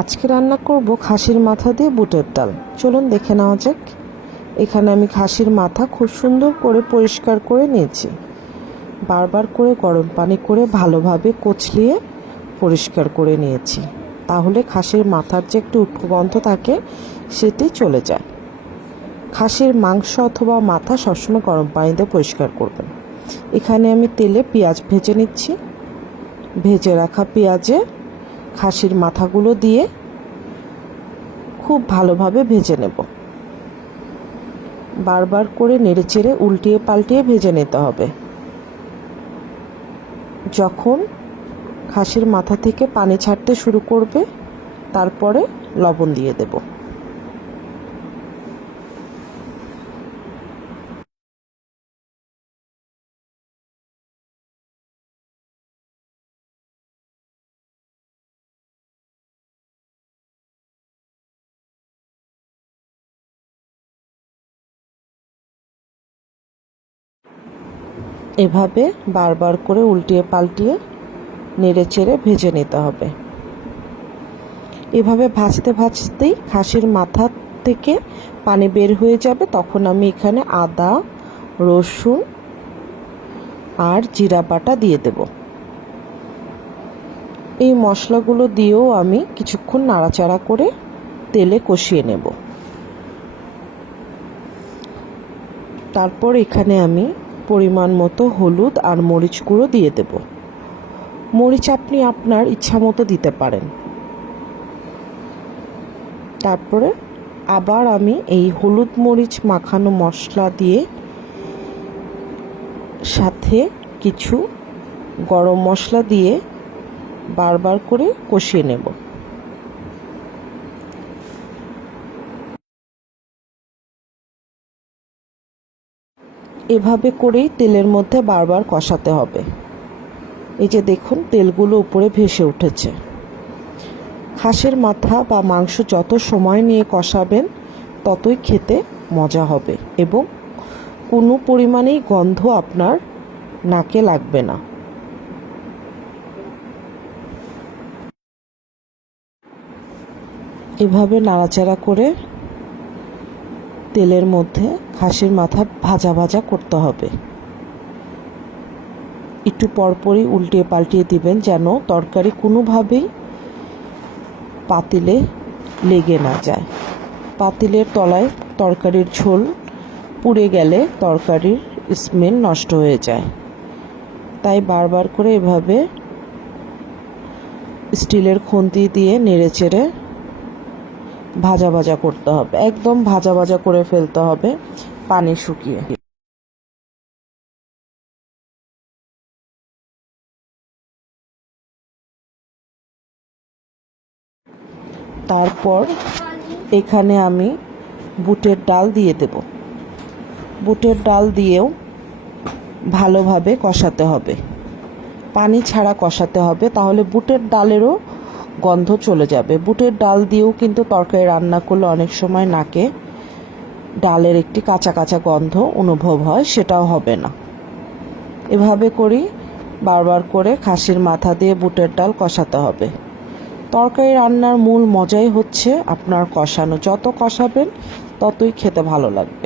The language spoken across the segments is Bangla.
আজকে রান্না করব খাসির মাথা দিয়ে বুটের ডাল। চলুন দেখে নেওয়া যাক। এখানে আমি খাসির মাথা খুব সুন্দর করে পরিষ্কার করে নিয়েছি। বারবার করে গরম পানি করে ভালোভাবে কচলিয়ে পরিষ্কার করে নিয়েছি। তাহলে খাসির মাথার যে একটু গন্ধ থাকে, সেটি চলে যায়। খাসির মাংস অথবা মাথা সবসময় গরম পানিতে পরিষ্কার করবেন। এখানে আমি তেলে পেঁয়াজ ভেজে নিচ্ছি। ভেজে রাখা পেঁয়াজে খাসির মাথাগুলো দিয়ে খুব ভালোভাবে ভেজে নেব। বারবার করে নেড়েচেড়ে উল্টিয়ে পাল্টিয়ে ভেজে নিতে হবে। যখন খাসির মাথা থেকে পানি ছাড়তে শুরু করবে, তারপরে লবণ দিয়ে দেব। এভাবে বারবার করে উল্টিয়ে পাল্টিয়ে নেড়ে চেড়ে ভেজে নিতে হবে। এভাবে ভাজতে ভাজতেই খাসির মাথা থেকে পানি বের হয়ে যাবে। তখন আমি এখানে আদা, রসুন আর জিরা বাটা দিয়ে দেব। এই মশলাগুলো দিয়েও আমি কিছুক্ষণ নাড়াচাড়া করে তেলে কষিয়ে নেব। তারপর এখানে আমি পরিমাণ মতো হলুদ আর মরিচ গুঁড়ো দিয়ে দেব। মরিচ আপনি আপনার ইচ্ছা মতো দিতে পারেন। তারপরে আবার আমি এই হলুদ মরিচ মাখানো মশলা দিয়ে সাথে কিছু গরম মশলা দিয়ে বারবার করে কষিয়ে নেব। এভাবে করেই তেলের মধ্যে বারবার কষাতে হবে। এই যে দেখুন, তেলগুলো উপরে ভেসে উঠেছে। হাঁসের মাথা বা মাংস যত সময় নিয়ে কষাবেন, ততই খেতে মজা হবে এবং কোনো পরিমাণেই গন্ধ আপনার নাকে লাগবে না। এভাবে নাড়াচাড়া করে তেলের মধ্যে খাসির মাথা ভাজা ভাজা করতে হবে। একটু পরপরই উল্টিয়ে পাল্টিয়ে দিবেন যেন তরকারি কোনোভাবেই পাতিলে লেগে না যায়। পাতিলের তলায় তরকারির ঝোল পুড়ে গেলে তরকারির স্মেল নষ্ট হয়ে যায়। তাই বারবার করে এভাবে স্টিলের খুন্তি দিয়ে নেড়ে চেড়ে ভাজা ভাজা করতে হবে। একদম ভাজা ভাজা করে ফেলতে হবে পানি শুকিয়ে। তারপর এখানে আমি বুটের ডাল দিয়ে দেব। বুটের ডাল দিয়েও ভালোভাবে কষাতে হবে। পানি ছাড়া কষাতে হবে, তাহলে বুটের ডালেরও গন্ধ চলে যাবে। বুটের ডাল দিয়েও কিন্তু তরকারি রান্না করলে অনেক সময় নাকে ডালের একটি কাঁচা কাঁচা গন্ধ অনুভব হয়, সেটাও হবে না। এভাবে করি বারবার করে খাসির মাথা দিয়ে বুটের ডাল কষাতে হবে। তরকারি রান্নার মূল মজাই হচ্ছে আপনার কষানো। যত কষাবেন, ততই খেতে ভালো লাগবে।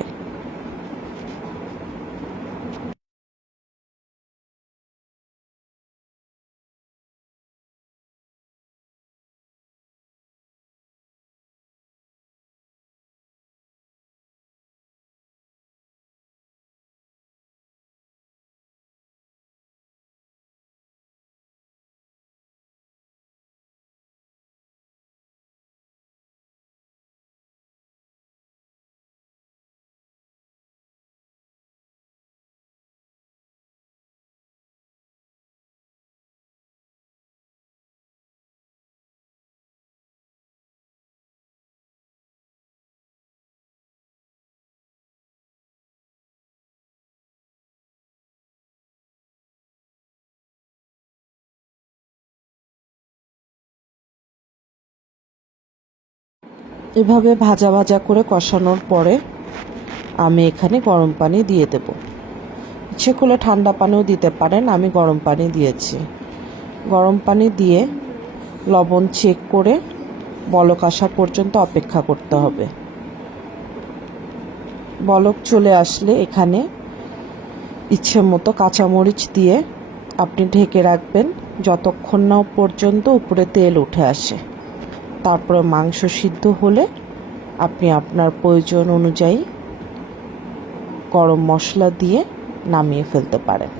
এভাবে ভাজা ভাজা করে কষানোর পরে আমি এখানে গরম পানি দিয়ে দেব। ইচ্ছে করলে ঠান্ডা পানিও দিতে পারেন, আমি গরম পানি দিয়েছি। গরম পানি দিয়ে লবণ চেক করে বলক আসা পর্যন্ত অপেক্ষা করতে হবে। বলক চলে আসলে এখানে ইচ্ছে মতো কাঁচামরিচ দিয়ে আপনি ঢেকে রাখবেন, যতক্ষণ না পর্যন্ত উপরে তেল উঠে আসে। তারপরে মাংস সিদ্ধ হলে আপনি আপনার প্রয়োজন অনুযায়ী গরম মশলা দিয়ে নামিয়ে ফেলতে পারেন।